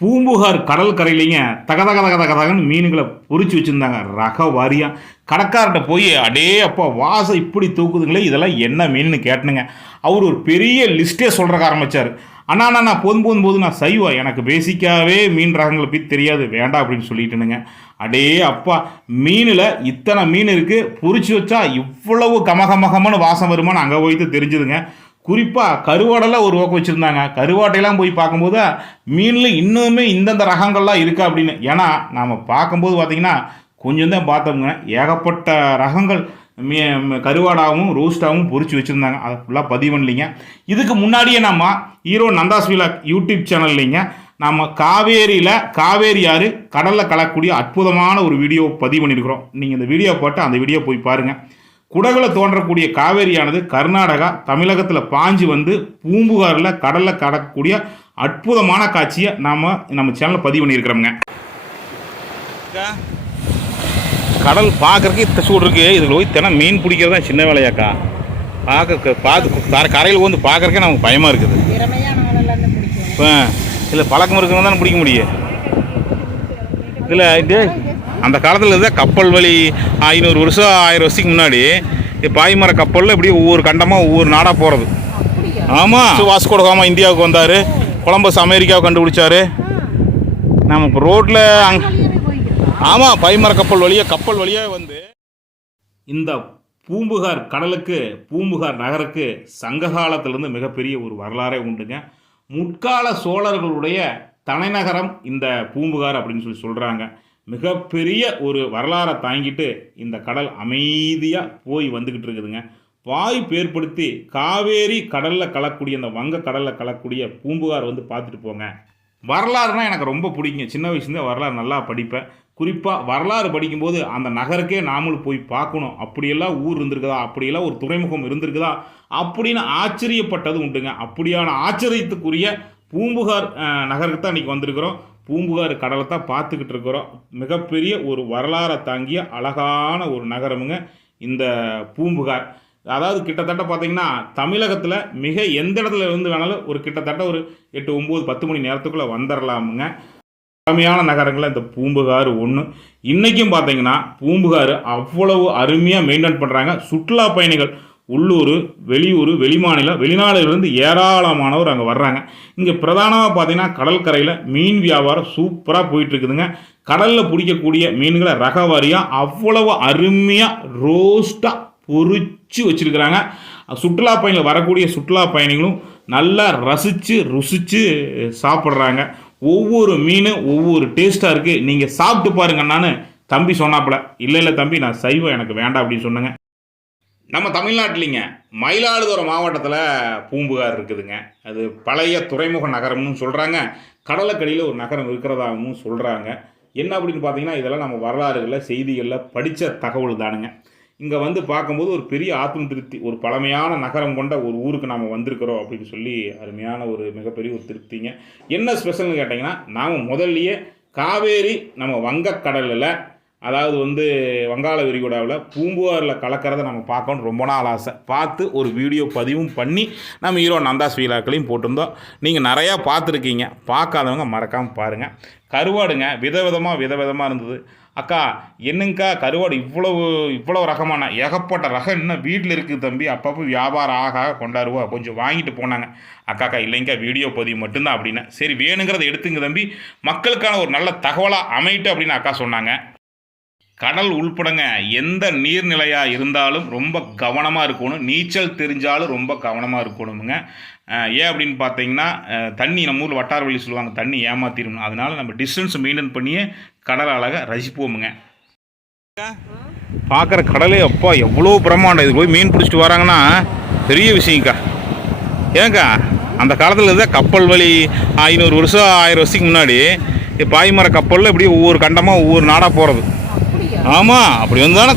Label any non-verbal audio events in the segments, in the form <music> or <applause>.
பூம்புகார் கடல் கரையிலைங்க தக தக தக தக தகன்னு மீனுங்களை பொரிச்சு வச்சுருந்தாங்க. ரக வாரியாக கடைக்கார்ட்ட போய் அடே அப்பா வாசம் இப்படி தூக்குதுங்களே இதெல்லாம் என்ன மீன்னு கேட்டனுங்க. அவர் ஒரு பெரிய லிஸ்ட்டே சொல்கிறக்க ஆரம்பிச்சார். அண்ணா அண்ணா நான் போதும் போதும் போது நான் சைவா எனக்கு பேசிக்காகவே மீன் ரகங்களை பற்றி தெரியாது வேண்டாம் அப்படின்னு சொல்லிட்டுனுங்க. அடே அப்பா மீனில் இத்தனை மீன் இருக்குது பொறிச்சு வச்சா இவ்வளவு கமகமகமான வாசம் வருமான்னு அங்கே போய்த்து தெரிஞ்சுதுங்க. குறிப்பாக கருவாடெல்லாம் ஒரு பக்கம் வச்சுருந்தாங்க. கருவாட்டையெல்லாம் போய் பார்க்கும்போது மீனில் இன்னுமே இந்தந்த ரகங்கள்லாம் இருக்கா அப்படின்னு. ஏன்னா நாம் பார்க்கும்போது பார்த்தீங்கன்னா கொஞ்சம் தான் பார்த்தோம்ங்க. ஏகப்பட்ட ரகங்கள் மீ கருவாடாகவும் ரோஸ்டாகவும் பொறிச்சு வச்சுருந்தாங்க. அதை ஃபுல்லாக பதிவு பண்ணலிங்க. இதுக்கு முன்னாடியே நம்ம ஹீரோ நந்தாஸ் விலாக் யூடியூப் சேனல்லைங்க நம்ம காவேரியில் காவேரி ஆறு கடலில் கலக்கக்கூடிய அற்புதமான ஒரு வீடியோ பதிவு பண்ணியிருக்கிறோம் நீங்கள் இந்த வீடியோ போட்டு அந்த வீடியோ போய் பாருங்கள் குடகுல தோன்றக்கூடிய காவேரியானது கர்நாடகா தமிழகத்தில் பாஞ்சு வந்து பூம்புகாரில் கடலில் கடக்கக்கூடிய அற்புதமான காட்சியை நாம் நம்ம சேனலில் பதிவு பண்ணியிருக்கிறோங்க கடல் பார்க்கறதுக்கு இத்த சூடு இருக்கு. இதில் போய் தினம் மீன் பிடிக்கிறது தான் சின்ன வேலையாக்கா. பார்க்க பார்த்து கரையில் வந்து பார்க்கறக்கே நமக்கு பயமாக இருக்குது. இதில் பழக்கம் இருக்கிறவங்க தானே பிடிக்க முடியும். இதில் இது அந்த காலத்தில் இருந்தால் கப்பல் வழி ஐநூறு வருஷம் ஆயிரம் வருஷத்துக்கு முன்னாடி பாய்மர கப்பலில் இப்படி ஒவ்வொரு கண்டமாக ஒவ்வொரு நாடாக போகிறது ஆமாம் வாஸ்கோடகாமா இந்தியாவுக்கு வந்தார். கொலம்பஸ் அமெரிக்காவை கண்டுபிடிச்சாரு. நம்ம இப்போ ரோட்டில் அங் ஆமாம் பைமர கப்பல் வழியாக கப்பல் வழியாக வந்து. இந்த பூம்புகார் கடலுக்கு பூம்புகார் நகருக்கு சங்க காலத்திலிருந்து மிகப்பெரிய ஒரு வரலாறே உண்டுங்க. முற்கால சோழர்களுடைய தலைநகரம் இந்த பூம்புகார் அப்படின்னு சொல்லி சொல்கிறாங்க மிகப்பெரிய ஒரு வரலாறை தாங்கிட்டு இந்த கடல் அமைதியாக போய் வந்துக்கிட்டு இருக்குதுங்க. வாய்ப்பு ஏற்படுத்தி காவேரி கடலில் கலக்கூடிய அந்த வங்க கடலில் கலக்கூடிய பூம்புகார் வந்து பார்த்துட்டு போங்க. வரலாறுனா எனக்கு ரொம்ப பிடிக்குங்க. சின்ன வயசுலேருந்து வரலாறு நல்லா படிப்பேன். குறிப்பாக வரலாறு படிக்கும்போது அந்த நகருக்கே நாமளும் போய் பார்க்கணும். அப்படியெல்லாம் ஊர் இருந்திருக்குதா? அப்படியெல்லாம் ஒரு துறைமுகம் இருந்திருக்குதா? அப்படின்னு ஆச்சரியப்பட்டது உண்டுங்க. அப்படியான ஆச்சரியத்துக்குரிய பூம்புகார் நகருக்கு தான் இன்றைக்கி வந்திருக்கிறோம். பூம்புகார் கடலை தான் பார்த்துக்கிட்டு இருக்கிறோம். மிகப்பெரிய ஒரு வரலாறை தாங்கிய அழகான ஒரு நகரமுங்க இந்த பூம்புகார். அதாவது கிட்டத்தட்ட பார்த்திங்கன்னா தமிழகத்தில் மிக எந்த இடத்துல இருந்து வேணாலும் ஒரு கிட்டத்தட்ட ஒரு எட்டு ஒம்பது பத்து மணி நேரத்துக்குள்ளே வந்துடலாமுங்க பழமையான நகரங்களில் இந்த பூம்புகார் ஒன்று இன்றைக்கும் பார்த்தீங்கன்னா பூம்புகார் அவ்வளவு அருமையாக மெயின்டைன் பண்ணுறாங்க சுற்றுலா பயணிகள் உள்ளூர் வெளியூர் வெளிமாநில வெளிநாடுகளிலிருந்து ஏராளமானவர் அங்கே வர்றாங்க. இங்கே பிரதானமாக பார்த்தீங்கன்னா கடற்கரையில் மீன் வியாபாரம் சூப்பராக போயிட்டுருக்குதுங்க. கடலில் பிடிக்கக்கூடிய மீன்களை ரக வாரியாக அவ்வளவு அருமையாக ரோஸ்ட்டாக பொறிச்சு வச்சுருக்கிறாங்க. சுற்றுலா பயணிகள் வரக்கூடிய சுற்றுலா பயணிகளும் நல்லா ரசித்து ருசித்து சாப்பிட்றாங்க. ஒவ்வொரு மீன் ஒவ்வொரு டேஸ்ட்டாக இருக்குது நீங்கள் சாப்பிட்டு பாருங்கண்ணான்னு தம்பி சொன்னாப்புல. இல்லை இல்லை தம்பி நான் சைவம் எனக்கு வேண்டாம் அப்படின்னு சொன்னேங்க. நம்ம தமிழ்நாட்டிலிங்க மயிலாடுதுறை மாவட்டத்தில் பூம்புகார் இருக்குதுங்க. அது பழைய துறைமுக நகரம்னு சொல்கிறாங்க கடலுக்கடியில் ஒரு நகரம் இருக்கிறதாகவும் சொல்கிறாங்க என்ன அப்படின்னு பார்த்தீங்கன்னா இதெல்லாம் நம்ம வரலாறுகளில் செய்திகளில் படித்த தகவல் தானுங்க. இங்கே வந்து பார்க்கும்போது ஒரு பெரிய ஆத்ம திருப்தி ஒரு பழமையான நகரம் கொண்ட ஒரு ஊருக்கு நாம் வந்திருக்கிறோம் அப்படின்னு சொல்லி அருமையான ஒரு மிகப்பெரிய ஒரு திருப்திங்க. என்ன ஸ்பெஷல்னு கேட்டிங்கன்னா நாம் முதல்லையே காவேரி நம்ம வங்கக்கடலில் அதாவது வந்து வங்காள விரிகுடாவில் பூம்புகாரில் கலக்கிறத நம்ம பார்க்கணும்னு ரொம்ப நாள் ஆசை. பார்த்து ஒரு வீடியோ பதிவும் பண்ணி நம்ம ஹீரோ நந்தாஸ் வீலாக்களையும் போட்டிருந்தோம். நீங்கள் நிறையா பார்த்துருக்கீங்க. பார்க்காதவங்க மறக்காமல் பாருங்கள் கருவாடுங்க விதவிதமாக விதவிதமாக இருந்தது. அக்கா என்னங்கக்கா கருவாடு இவ்வளவு இவ்வளோ ரகமான ஏகப்பட்ட ரகம் இன்னும் வீட்டில் இருக்குது தம்பி? அப்பப்போ வியாபாரம் ஆக ஆக கொண்டாடுவா? கொஞ்சம் வாங்கிட்டு போனாங்க. அக்காக்கா இல்லைங்கக்கா வீடியோ பதிவு மட்டும்தான் அப்படின்னு. சரி வேணுங்கிறத எடுத்துங்க தம்பி. மக்களுக்கான ஒரு நல்ல தகவலாக அமையிட்டு அப்படின்னு அக்கா சொன்னாங்க. கடல் உள்படங்க எந்த நீர்நிலையாக இருந்தாலும் ரொம்ப கவனமாக இருக்கணும். நீச்சல் தெரிஞ்சாலும் ரொம்ப கவனமாக இருக்கணுமுங்க. ஏன் அப்படின்னு பார்த்தீங்கன்னா தண்ணி நம்ம ஊரில் வட்டார வழி சொல்லுவாங்க தண்ணி ஏமாத்திரும் அதனால் நம்ம டிஸ்டன்ஸ் மெயின்டைன் பண்ணியே கடல் அழகாக ரசிப்போமுங்க. பார்க்குற கடலே அப்பா எவ்வளோ பிரம்மாண்டம். இது போய் மீன் பிடிச்சிட்டு வராங்கன்னா பெரிய விஷயங்க்கா ஏங்க்கா அந்த காலத்தில் இருந்தால் கப்பல் வழி ஐநூறு வருஷம் ஆயிரம் வருஷத்துக்கு முன்னாடி பாய்மர கப்பலில் இப்படி ஒவ்வொரு கண்டமாக ஒவ்வொரு நாடாக போகிறது ஆமாம் அப்படி வந்து தானே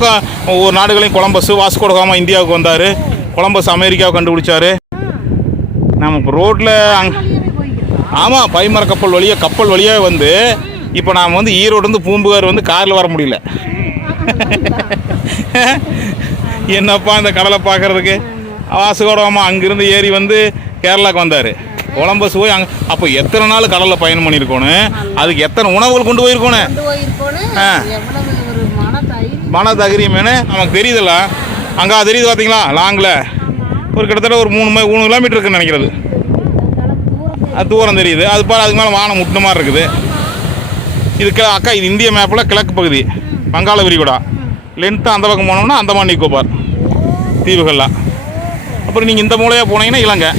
ஒவ்வொரு நாடுகளையும் கொலம்பஸ் வாஸ்கோடகாமா இந்தியாவுக்கு வந்தார். கொலம்பஸ் அமெரிக்காவை கண்டுபிடிச்சாரு. நம்ம இப்போ ரோட்டில் அங் ஆமாம் பைமர கப்பல் வழியாக கப்பல் வழியாக வந்து இப்போ நாம் வந்து ஈரோடு வந்து பூம்புகார் வந்து காரில் வர முடியல. <laughs> என்னப்பா இந்த கடலை பார்க்கறதுக்கு வாசுகோடகாமா அங்கிருந்து ஏறி வந்து கேரளாவுக்கு வந்தார். கொலம்பஸ் போய் அங்கே அப்போ எத்தனை நாள் கடலில் பயணம் பண்ணியிருக்கோணும் அதுக்கு எத்தனை உணவுகள் கொண்டு போயிருக்கோன்னு? மன தகிரியமேனு நமக்கு தெரியுதுல்ல. அங்கே தெரியுது பார்த்தீங்களா லாங்கில். ஒரு கிட்டத்தட்ட ஒரு மூணு மை- மூணு கிலோமீட்டர் இருக்குன்னு நினைக்கிறது. அது தூரம் தெரியுது. அது பாரு அதுக்கு மேலே வானம் முட்டின மாதிரி இருக்குது. இதுக்கு அக்கா இது இந்திய மேப்பில் கிழக்கு பகுதி. வங்காள விரிகுடா லென்த்தாக அந்த பக்கம் போனோம்னா அந்தமான் நிக்கோபார் தீவுகள்லாம் அப்புறம் நீங்கள் இந்த மூலையாக போனீங்கன்னா இலங்கை.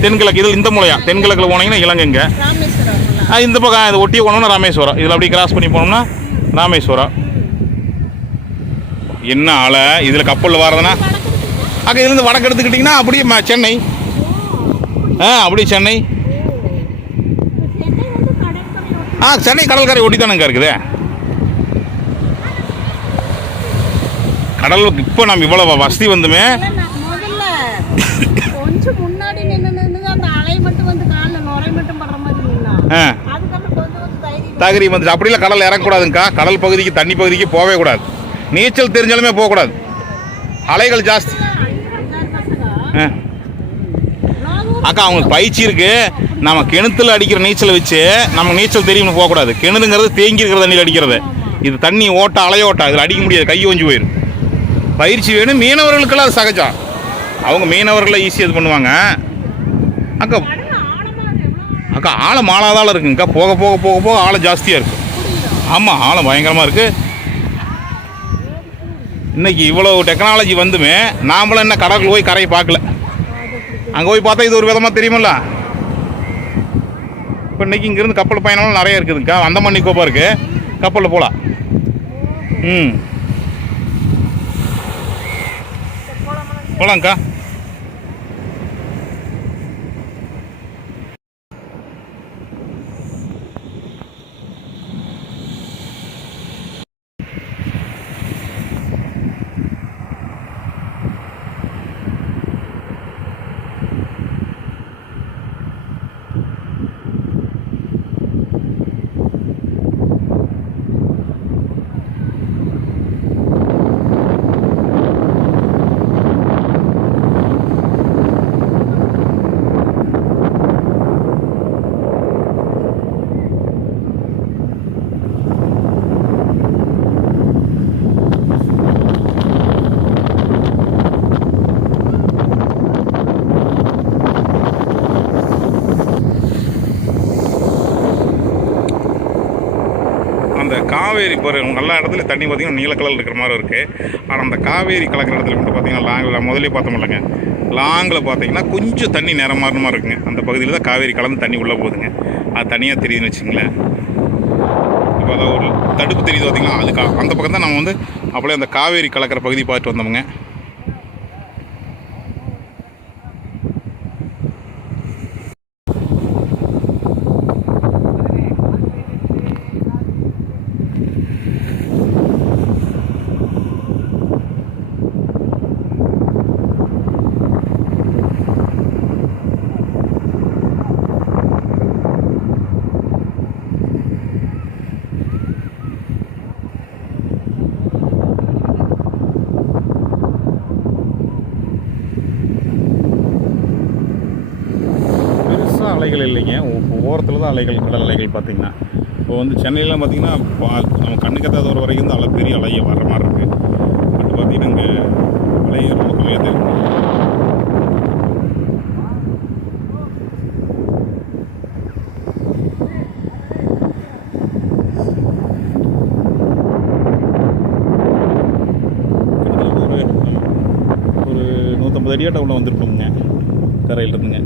தென்கிழக்கு. இதில் இந்த மூலையா. தென்கிழக்கில் போனீங்கன்னா இலங்கைங்க இந்த பக்கம் இதை ஒட்டி போனோம்னா ராமேஸ்வரம். இதில் அப்படியே கிராஸ் பண்ணி போனோம்னா ராமேஸ்வரம். என்ன ஆளை? இதில் கப்பலில் வரதுன்னா அக்கா இதுலேருந்து வடக்கு எடுத்துக்கிட்டிங்கன்னா அப்படியே சென்னை. ஆ அப்படியே சென்னை. ஆ சென்னை கடற்கரை ஒட்டி தானேங்க இருக்குது. கடலுக்கு இப்போ நம்ம இவ்வளோ வசதி வந்துமே. தகரி வந்துச்சு அப்படிலாம் கடல் இறங்கக்கூடாதுங்கக்கா. கடல் பகுதிக்கு தண்ணி பகுதிக்கு போகவே கூடாது. நீச்சல் தெரிஞ்சாலுமே போகக்கூடாது. அலைகள் ஜாஸ்தி. ஆ. அக்கா அவங்களுக்கு பயிற்சி இருக்கு. நம்ம கிணத்துல அடிக்கிற நீச்சலை வச்சு நம்ம நீச்சல் தெரியும்னு போகக்கூடாது. கிணறுங்கிறது தேங்கி இருக்கிற தண்ணியில் அடிக்கிறது. இது தண்ணி ஓட்ட அலையோட்டா இதில் அடிக்க முடியாது. கை ஒஞ்சி போயிடும் பயிற்சி வேணும். மீனவர்களுக்கெல்லாம் அது சகஜம். அவங்க மீனவர்களை ஈஸியாக இது பண்ணுவாங்க. அக்கா அக்கா ஆழம் ஆளாதால இருக்குங்கக்கா போக போக போக போக ஆழம் ஜாஸ்தியாக இருக்கும் ஆமாம் ஆழம் பயங்கரமாக இருக்குது இன்றைக்கி இவ்வளோ டெக்னாலஜி வந்துமே நாமளும் என்ன கடலுக்கு போய் கரையை பார்க்கல. அங்கே போய் பார்த்தா இது ஒரு விதமாக தெரியுமில்ல? இப்போ இன்னைக்கு இங்கேருந்து கப்பல் பயணம்லாம் நிறைய இருக்குதுங்கக்கா. அந்தமான் நிக்கோபா இருக்குது கப்பலில் போகலாம் ம். போகலாங்க்கா அந்த காவேரி இப்போ எல்லா இடத்துல தண்ணி பார்த்திங்கன்னா நீல கலரில் இருக்கிற மாதிரி இருக்குது ஆனால் அந்த காவேரி கலக்கிற இடத்துல மட்டும் பார்த்தீங்கன்னா லாங்கில் முதலே பார்த்தோம் இல்லைங்க. லாங்கில் பார்த்தீங்கன்னா கொஞ்சம் தண்ணி நிறம் இருக்குங்க. அந்த பகுதியில் தான் காவேரி கலந்து தண்ணி உள்ளே போகுதுங்க. அது தனியாக தெரியுதுன்னு வச்சுங்களேன் இப்போ அதான் ஒரு தடுப்பு தெரியுது பார்த்திங்கன்னா அதுக்கு அந்த பக்கம் தான் நம்ம வந்து அப்படியே அந்த காவேரி கலக்கிற பகுதி பார்த்துட்டு வந்தோமுங்க. அலைகள் இல்லைங்க. ஓரத்தில் தான் அலைகள் கடல் அலைகள் பார்த்தீங்கன்னா. இப்போ வந்து சென்னையிலாம் பார்த்தீங்கன்னா நம்ம கண்ணுக்கு எத்தாத ஒரு வரைக்கும் தான் அலை பெரிய அலையை வர மாதிரி இருக்குது பட் பார்த்தீங்கன்னா இங்கே அலையை ரொம்ப கம்மியாக தெரியும் ஒரு ஒரு நூற்றம்பது அடியாட்ட உள்ள வந்திருப்போங்க கரையில் இருந்துங்க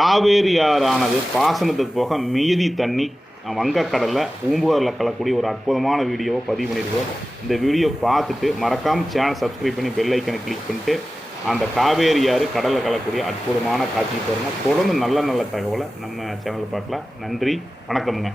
காவேரி ஆறானது பாசனத்துக்கு போக மீதி தண்ணி வங்கக்கடலில் பூம்புகாரில் கலக்கூடிய ஒரு அற்புதமான வீடியோவை பதிவு பண்ணியிருக்கோம். இந்த வீடியோ பார்த்துட்டு மறக்காமல் சேனல் சப்ஸ்கிரைப் பண்ணி பெல் ஐக்கனை கிளிக் பண்ணிட்டு அந்த காவேரி ஆறு கடலில் கலக்கூடிய அற்புதமான காட்சி பாருங்கள் தொடர்ந்து நல்ல நல்ல தகவலை நம்ம சேனலில் பார்க்கலாம். நன்றி வணக்கமுங்க.